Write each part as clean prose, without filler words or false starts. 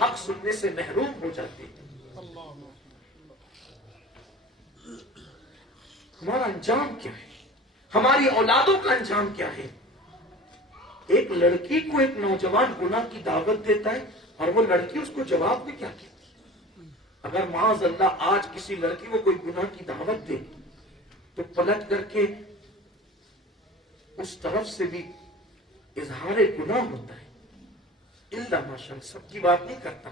حق سننے سے محروم ہو جاتے ہیں۔ ہمارا انجام کیا ہے؟ ہماری اولادوں کا انجام کیا ہے؟ ایک لڑکی کو ایک نوجوان گناہ کی دعوت دیتا ہے اور وہ لڑکی اس کو جواب میں کیا کہتی ہے؟ اگر معاذ اللہ آج کسی لڑکی کو کوئی گناہ کی دعوت دے تو پلٹ کر کے اس طرف سے بھی اظہار گناہ ہوتا ہے۔ اللہ ماشاءاللہ، سب کی بات نہیں کرتا،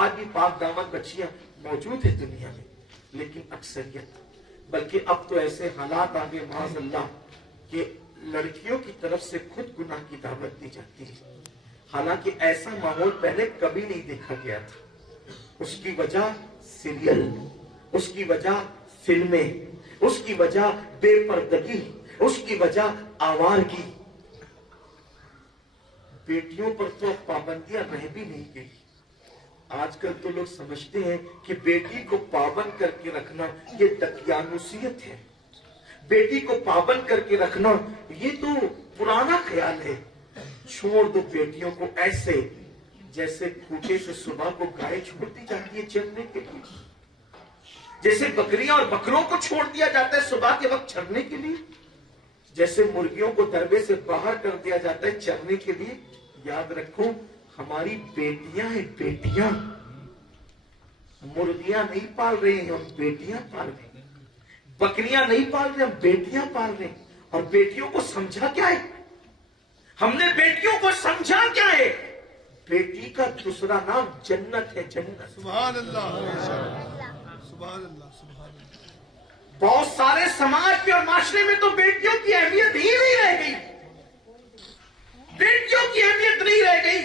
آج بھی پاک دامن بچیاں موجود ہیں دنیا میں، لیکن اکثریت، بلکہ اب تو ایسے حالات آگے معاذ اللہ کہ لڑکیوں کی طرف سے خود گناہ کی دعوت دی جاتی ہے، حالانکہ ایسا ماحول پہلے کبھی نہیں دیکھا گیا تھا۔ اس کی وجہ سیریل، اس کی وجہ فلمیں، اس کی وجہ بے پردگی، اس کی وجہ آوارگی۔ بیٹیوں پر تو اب پابندیاں رہ بھی نہیں گئی۔ آج کل تو لوگ سمجھتے ہیں کہ بیٹی کو پابند کر کے رکھنا یہ دقیانوسیت ہے، بیٹی کو پابند کر کے رکھنا یہ تو پرانا خیال ہے۔ چھوڑ دو بیٹیوں کو ایسے جیسے کھوٹے سے صبح کو گائے چھوڑ دی جاتی ہے چرنے کے لیے، جیسے بکریاں اور بکروں کو چھوڑ دیا جاتا ہے صبح کے وقت چرنے کے لیے، جیسے مرغیوں کو دربے سے باہر کر دیا جاتا ہے چرنے کے لیے۔ یاد رکھو ہماری بیٹیاں ہیں، بیٹیاں، مرغیاں نہیں پال رہے ہیں، ہم بیٹیاں پال رہے ہیں، بکریاں نہیں پال رہے، ہم بیٹیاں پال رہے ہیں۔ اور بیٹیوں کو سمجھا کیا ہے؟ ہم نے بیٹیوں کو سمجھا کیا ہے؟ بیٹی کا دوسرا نام جنت ہے، جنت۔ سبحان اللہ، سبحان اللہ، سبحان اللہ۔ بہت سارے سماج میں اور معاشرے میں تو بیٹیوں کی اہمیت ہی نہیں رہ گئی، بیٹیوں کی اہمیت نہیں رہ گئی۔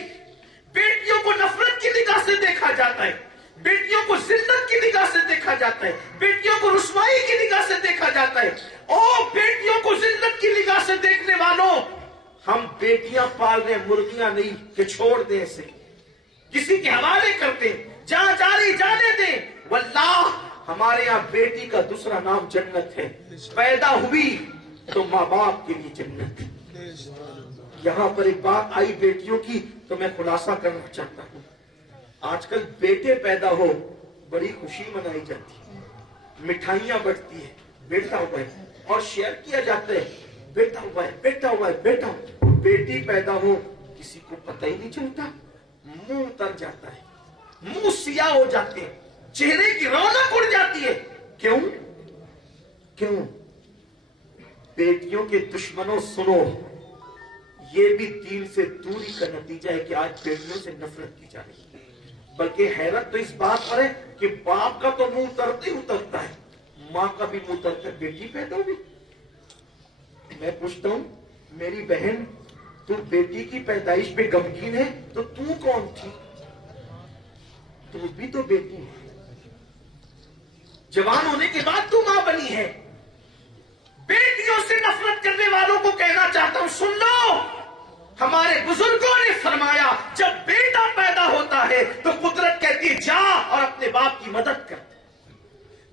بیٹیوں کو نفرت کی نگاہ سے دیکھا جاتا ہے، بیٹیوں کو ذلت کی نگاہ سے دیکھا جاتا ہے، بیٹیوں کو رسوائی کی نگاہ سے دیکھا جاتا ہے۔ او بیٹیوں کو ذلت کی نگاہ سے دیکھنے والوں، ہم بیٹیاں پال رہے ہیں، مرغیاں نہیں کہ چھوڑ دیں اسے، کسی کے حوالے کرتے ہیں، جہاں جاری جانے دیں۔ واللہ ہمارے یہاں بیٹی کا دوسرا نام جنت ہے، پیدا ہوئی تو ماں باپ کے لیے جنت۔ یہاں پر ایک بات آئی بیٹیوں کی تو میں خلاصہ کرنا چاہتا ہوں۔ آج کل بیٹے پیدا ہو بڑی خوشی منائی جاتی ہے، مٹھائیاں بٹتی ہے، بیٹا ہوا ہے، اور شیئر کیا جاتا ہے، بیٹا ہوا ہے، بیٹا ہوا ہے، بیٹا۔ بیٹی پیدا ہو کسی کو پتہ ہی نہیں چلتا، منہ اتر جاتا ہے، منہ سیاہ ہو جاتے ہیں، چہرے کی رونق اڑ جاتی ہے۔ کیوں؟ کیوں؟ بیٹیوں کے دشمنوں سنو، یہ بھی دین سے دوری کا نتیجہ ہے کہ آج بیٹیوں سے نفرت کی جا رہی ہے۔ بلکہ حیرت تو اس بات پر ہے کہ باپ کا تو منہ اترتے ہی اترتا ہے، ماں کا بھی منہ اترتا ہے، بیٹی پیدا ہوئی۔ میں پوچھتا ہوں میری بہن، تو بیٹی کی پیدائش پہ غمگین ہے تو کون تھی؟ تو بھی تو بیٹی ہے، جوان ہونے کے بعد تو ماں بنی ہے۔ بیٹیوں سے نفرت کرنے والوں کو کہنا چاہتا ہوں، سن لو، ہمارے بزرگوں نے فرمایا جب بیٹا پیدا ہوتا ہے تو قدرت کہتی ہے جا اور اپنے باپ کی مدد کر۔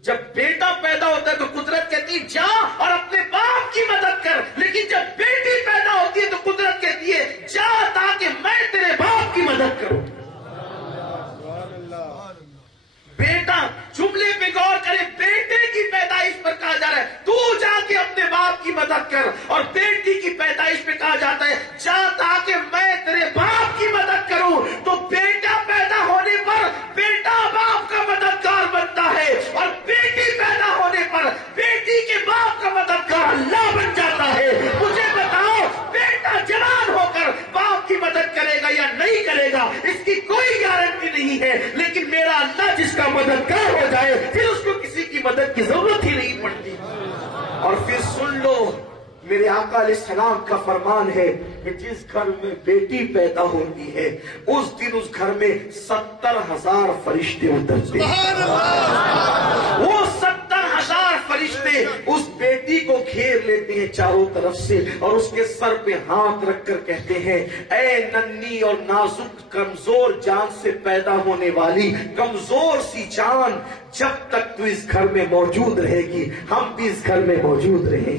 جب بیٹا پیدا ہوتا ہے تو قدرت کہتی ہے جا اور اپنے باپ کی مدد کر، لیکن جب بیٹی پیدا ہوتی ہے تو قدرت کہتی ہے جا تاکہ میں تیرے باپ کی مدد کروں۔ بیٹا، جملے پہ غور کرے، بیٹے کی پیدائش پر کہا جا رہا ہے تو جا کے اپنے باپ کی مدد کر، اور بیٹی کی پیدائش پہ کہا جاتا ہے جا تاکہ میں تیرے باپ کی مدد کروں۔ تو بیٹا پیدا ہونے پر بیٹا باپ کا مددگار بنتا ہے، اور بیٹی پیدا ہونے پر بیٹی کے باپ کا مددگار اللہ بن جاتا ہے۔ مجھے بتاؤ، بیٹا جوان ہو کر باپ کی مدد کرے گا یا نہیں کرے گا اس کی کوئی گارنٹی نہیں ہے، لیکن میرا اللہ جس کا مددگار ہو جائے پھر اس کو کسی کی مدد کی ضرورت ہی نہیں پڑتی۔ اور پھر سن لو، میرے آقا علیہ السلام کا فرمان ہے کہ جس گھر میں بیٹی پیدا ہوتی ہے اس دن اس گھر میں 70,000 فرشتے اترتے ہیں۔ وہ 70,000 فرشتے اس بیٹی کو گھیر لیتے ہیں چاروں طرف سے، اور اس کے سر پہ ہاتھ رکھ کر کہتے ہیں اے ننھی اور نازک کمزور جان سے پیدا ہونے والی کمزور سی جان، جب تک تو اس گھر میں موجود رہے گی ہم بھی اس گھر میں موجود رہیں گے۔